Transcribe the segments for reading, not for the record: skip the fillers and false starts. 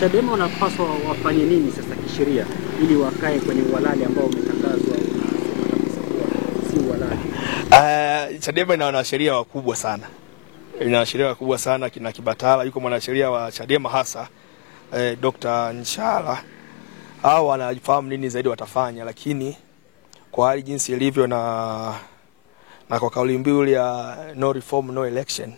Chadema wanapaswa wafanye nini sasa kisheria ili wakae kwenye uhalali ambao umetangazwa si uhalali? Chadema ina wanasheria wakubwa sana. Kina Kibatala yuko mwanasheria wa Chadema hasa Dr. Nshala. Hao wanafahamu nini zaidi watafanya, lakini kwa hali jinsi ilivyo na kwa kauli mbiu ya no reform no election,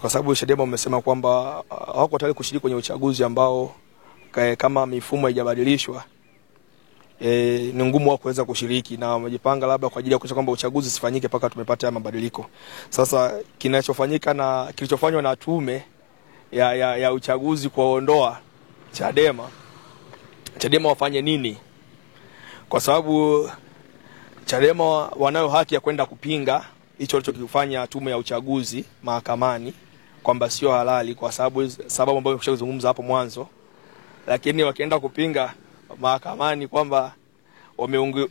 kwa sababu Chadema wamesema kwamba hawako tayari kushiriki kwenye uchaguzi ambao kama mifumo haijabadilishwa ni ngumu wao kuweza kushiriki, na wamejipanga labda kwa ajili ya kuhakikisha kwamba uchaguzi usifanyike mpaka tumepata mabadiliko. Sasa kinachofanyika na kilichofanywa na tume ya uchaguzi kuondoa Chadema wafanye nini? Kwa sababu Chadema wanayo haki ya kwenda kupinga hicho walichokifanya tume ya uchaguzi mahakamani kwamba sio halali kwa sababu ambayo nimeshazungumza hapo mwanzo. Lakini wakienda kupinga mahakamani kwamba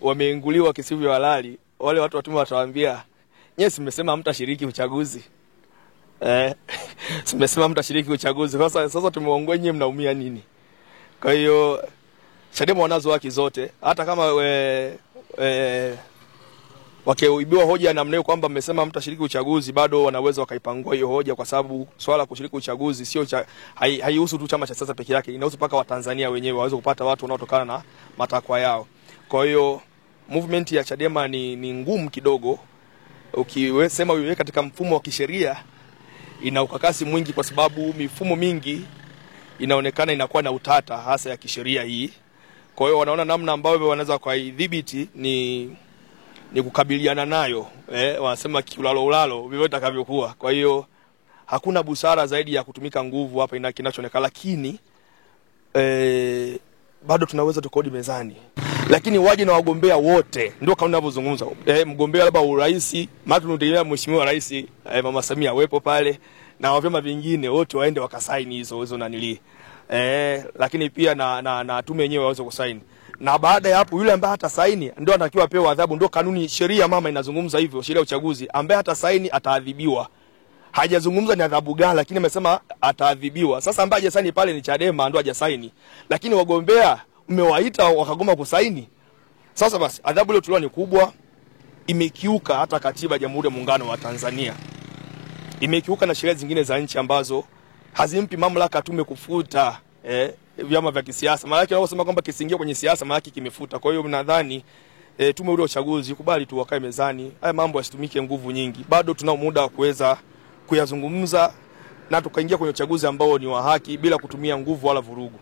wameinguliwa kisivyo halali, wale watu wa tume watawaambia, "Nyie mmesema hamtashiriki uchaguzi." Mmesema hamtashiriki uchaguzi. Sasa tumeongoa, nyie mnaumia nini? Kwa hiyo Chadema wanazo haki zote, hata kama wakiibiwa hoja namna hiyo kwamba mmesema hamtashiriki uchaguzi, bado wanaweza wakaipangua hiyo hoja, kwa sababu swala kushiriki uchaguzi sio haihusu tu chama cha siasa peke yake, inahusu paka Watanzania wenyewe waweze kupata watu wanaotokana na matakwa yao. Kwa hiyo movement ya Chadema ni ngumu kidogo. Ukiwesema uiweke katika mfumo wa kisheria, ina ukakasi mwingi kwa sababu mifumo mingi inaonekana inakuwa na utata hasa ya kisheria hii. Kwa hiyo wanaona namna ambayo wanaweza kuidhibiti ni kukabiliana nayo. Wanasema kiulalo vivyo itakavyokuwa. Kwa hiyo hakuna busara zaidi ya kutumika nguvu hapa kinachoonekana, lakini bado tunaweza tukodi mezani. Lakini waje na wagombea wote, ndio kama ninavyozungumza. Mgombea labda urais, tunategemea mheshimiwa rais Mama Samia awepo pale, na vyama vingine wote waende wakasaini hizo nanili. Lakini pia na tume yenyewe waweze kusaini. Na baada ya hapo yule ambaye hata saini ndio anatakiwa apewe adhabu. Ndio kanuni, sheria mama inazungumza hivyo, sheria ya uchaguzi, ambaye hata saini ataadhibiwa. Hajazungumza ni adhabu gani, lakini amesema ataadhibiwa. Sasa ambaye hajasaini pale ni Chadema, ndio hajasaini. Lakini wagombea mmewaita wakagoma kusaini. Sasa basi adhabu ile tulio ni kubwa, imekiuka hata katiba ya Jamhuri ya Muungano wa Tanzania. Imekiuka na sheria zingine za nchi ambazo hazimpi mamlaka tume kufuta vyama vya kisiasa. Maana yake wanaosema kwamba kisingia kwenye siasa maana yake kimefuta. Kwa hiyo mnadhani tume ile uchaguzi kubali tu wakae mezani, haya mambo yasitumike nguvu nyingi. Bado tunao muda wa kuweza kuyazungumza na tukaingia kwenye uchaguzi ambao ni wa haki bila kutumia nguvu wala vurugu.